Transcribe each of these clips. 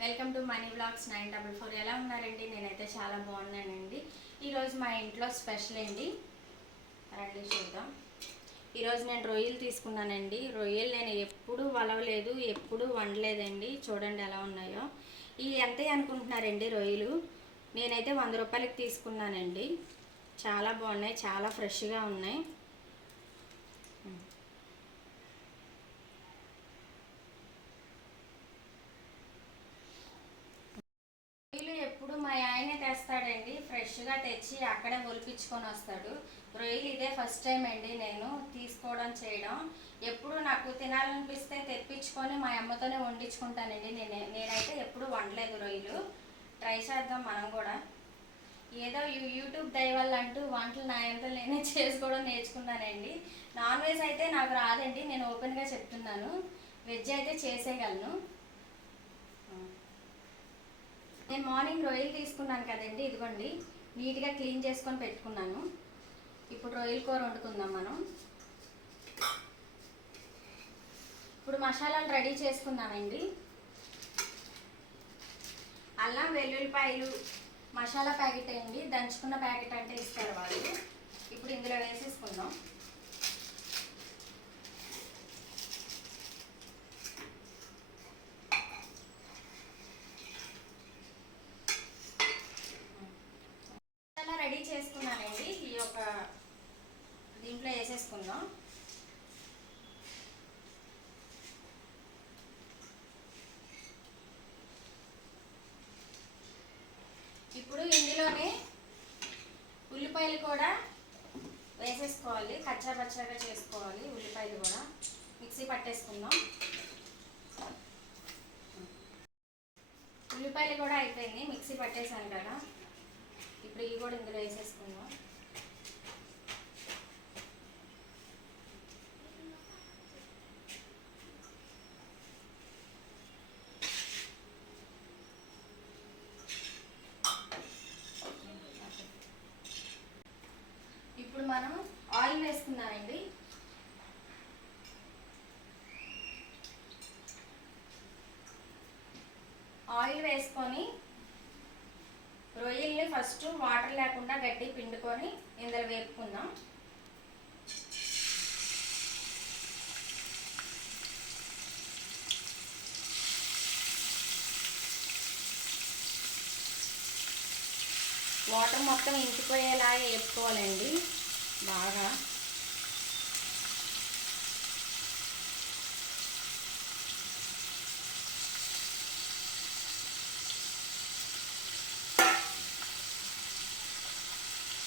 Welcome to money blogs 944. ఎలా ఉన్నారండి? నేనైతే చాలా బాగున్నానండి. ఈరోజు మా ఇంట్లో స్పెషల్ అండి, రండి చూద్దాం. ఈరోజు నేను రొయ్యలు తీసుకున్నానండి. రొయ్యలు నేను ఎప్పుడూ వలవలేదు, ఎప్పుడూ వండలేదండి. చూడండి ఎలా ఉన్నాయో. ఈ ఎంతే అనుకుంటున్నారండి రొయ్యలు? నేనైతే 100 రూపాయలకి తీసుకున్నానండి. చాలా బాగున్నాయి, చాలా ఫ్రెష్గా ఉన్నాయి. ఎప్పుడు మా ఆయనే తెస్తాడండి, ఫ్రెష్గా తెచ్చి అక్కడే ఒలిపించుకొని వస్తాడు. రొయ్యలు ఇదే ఫస్ట్ టైం అండి నేను తీసుకోవడం చేయడం. ఎప్పుడు నాకు తినాలనిపిస్తే తెప్పించుకొని మా అమ్మతోనే వండించుకుంటానండి. నేనైతే ఎప్పుడు వండలేదు రొయ్యలు. ట్రై చేద్దాం మనం కూడా. ఏదో యూట్యూబ్ దయ వల్ల అంటూ వంటలు నా అంతా నేనే చేసుకోవడం నేర్చుకున్నానండి. నాన్ వెజ్ అయితే నాకు రాదండి, నేను ఓపెన్గా చెప్తున్నాను. వెజ్ అయితే చేసేయగలను. నేను మార్నింగ్ రొయ్యలు తీసుకున్నాను కదండి, ఇదిగోండి నీట్గా క్లీన్ చేసుకొని పెట్టుకున్నాను. ఇప్పుడు రొయ్యల కూర వండుకుందాం మనం. ఇప్పుడు మసాలాలు రెడీ చేసుకుందామండి. అల్లం వెల్లుల్లిపాయలు మసాలా ప్యాకెట్ అండి, దంచుకున్న ప్యాకెట్ అంటే ఇస్తారు వాళ్ళు. ఇప్పుడు ఇందులో వేసేసుకుందాం. రెడీ చేసుకున్నానండి, ఈ యొక్క దీంట్లో వేసేసుకుందాం. ఇప్పుడు ఇందులోనే ఉల్లిపాయలు కూడా వేసేసుకోవాలి, కచ్చా పచ్చాగా చేసుకోవాలి. ఉల్లిపాయలు కూడా మిక్సీ పట్టేసుకుందాం. ఉల్లిపాయలు కూడా అయిపోయింది, మిక్సీ పట్టేసాను కదా. ఇప్పుడు ఇవి కూడా ఇందులో వేసేసుకుందాం. ఇప్పుడు మనం ఆయిల్ వేసుకున్నామండి. ఆయిల్ వేసుకొని రొయ్యల్ని ఫస్ట్ వాటర్ లేకుండా గట్టి పిండుకొని ఇందులో వేపుకుందాం. వాటర్ మొత్తం ఇంకిపోయేలాగా వేపుకోవాలండి బాగా.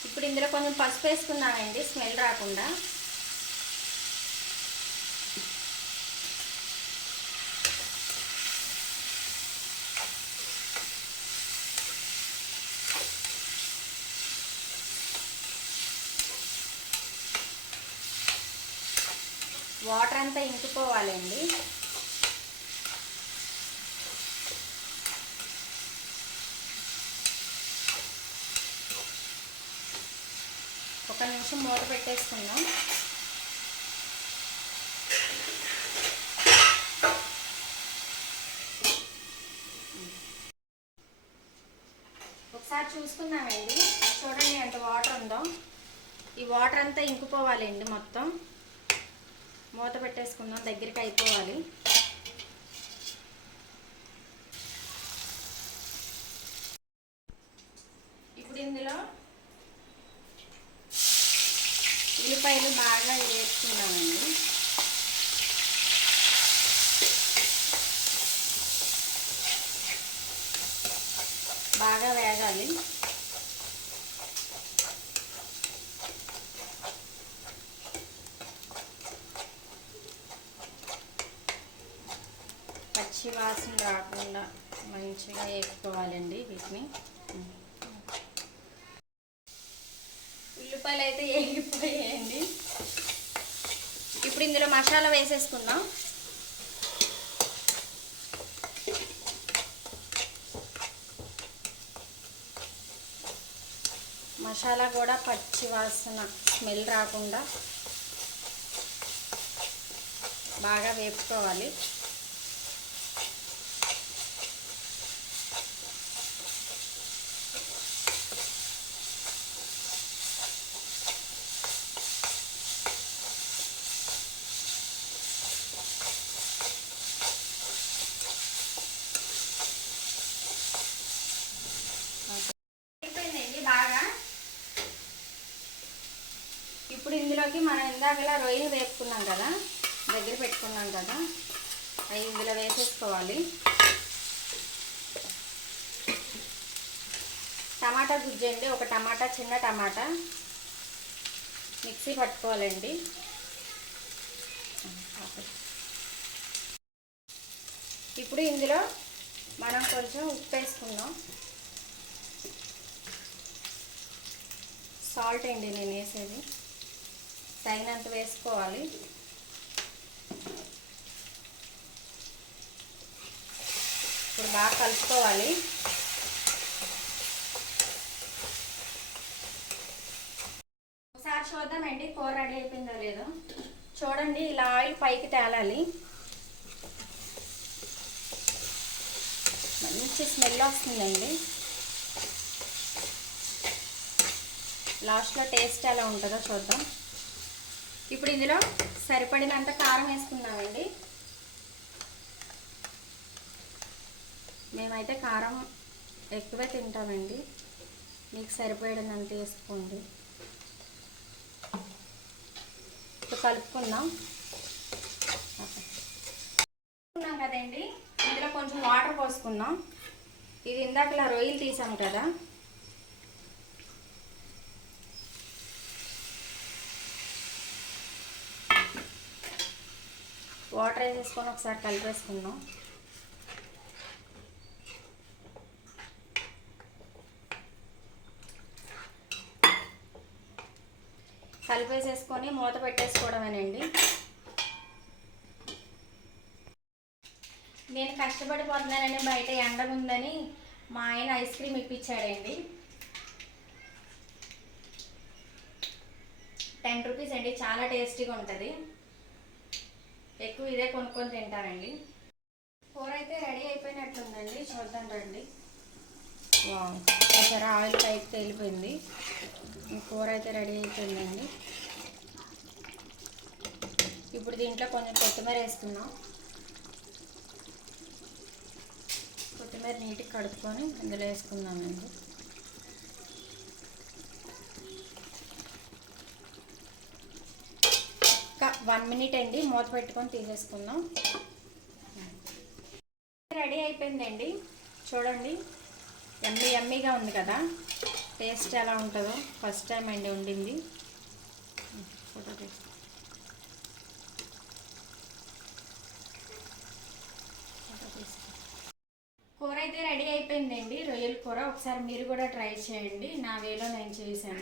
ఇప్పుడు ఇందులో కొంచెం పసుపు వేసుకున్నామండి, స్మెల్ రాకుండా. వాటర్ అంతా ఇంకిపోవాలండి. ఒక నిమిషం మూత పెట్టేసుకుందాం. ఒకసారి చూసుకుందామండి, చూడండి ఎంత వాటర్ ఉందో. ఈ వాటర్ అంతా ఇంకిపోవాలండి మొత్తం. మూత పెట్టేసుకుందాం, దగ్గరికి అయిపోవాలి. ఇప్పుడు ఇందులో ఉల్లిపాయలు బాగా వేసుకుందామండి. బాగా వేగాలి. పచ్చి వాసన రాకుండా మంచిగా వేసుకోవాలండి వీటిని. ఉల్లిపాయలు అయితే వేగిపోయాయండి. ఇప్పుడు ఇందులో మసాలా వేసేసుకుందాం. మసాలా కూడా పచ్చి వాసన స్మెల్ రాకుండా బాగా వేపుకోవాలి. ఇందులోకి మనం ఇందాకలా రొయ్యలు వేపుకున్నాం కదా, దగ్గర పెట్టుకున్నాం కదా, అవి ఇందులో వేసేసుకోవాలి. టమాటా గుజ్జు అండి, ఒక టమాటా, చిన్న టమాటా మిక్సీ పట్టుకోవాలండి. ఇప్పుడు ఇందులో మనం కొంచెం ఉప్పు వేసుకుందాం. సాల్ట్ అండి నేను వేసేది, తగినంత వేసుకోవాలి. ఇప్పుడు బాగా కలుపుకోవాలి. ఒకసారి చూద్దామండి కూర రెడీ అయిపోయిందో లేదో. చూడండి, ఇలా ఆయిల్ పైకి తేలాలి. మంచి స్మెల్ వస్తుందండి. లాస్ట్లో టేస్ట్ ఎలా ఉంటుందో చూద్దాం. ఇప్పుడు ఇందులో సరిపడినంత కారం వేసుకుందామండి. మేమైతే కారం ఎక్కువే తింటామండి, మీకు సరిపడినంత వేసుకోండి. ఇప్పుడు కలుపుకుందాం కదండి. ఇందులో కొంచెం వాటర్ పోసుకుందాం. ఇది ఇందాకలా రొయ్యలు తీసాం కదా, వాటర్ వేసేసుకొని ఒకసారి కలిపేసుకుందాం. కలిపేసేసుకొని మూత పెట్టేసుకోవడమేనండి. నేను కష్టపడిపోతున్నానని బయట ఎండ ఉందని మా ఆయన ఐస్ క్రీమ్ ఇప్పించాడండి. 10 రూపీస్ అండి, చాలా టేస్టీగా ఉంటుంది. ఎక్కువ ఇదే కొనుక్కొని తింటానండి. కూర అయితే రెడీ అయిపోయినట్లుందండి, చూద్దాం రండి. ఒకసారి ఆయిల్ పైకి తేలిపోయింది. కూర అయితే రెడీ అయిపోయిందండి. ఇప్పుడు దీంట్లో కొంచెం కొత్తిమీర వేసుకుందాం. కొత్తిమీర నీట్గా కడుక్కొని ఇందులో వేసుకుందామండి. ఒక 1 మినిట్ అండి, మూత పెట్టుకొని తీసేసుకుందాం. రెడీ అయిపోయిందండి, చూడండి. యమ్మీగా ఉంది కదా. టేస్ట్ ఎలా ఉంటుందో ఫస్ట్ టైం అండి వండింది. ఫోటో తీసుకో. కూర అయితే రెడీ అయిపోయిందండి, రొయ్యల కూర. ఒకసారి మీరు కూడా ట్రై చేయండి, నా వేలో నేను చేశాను.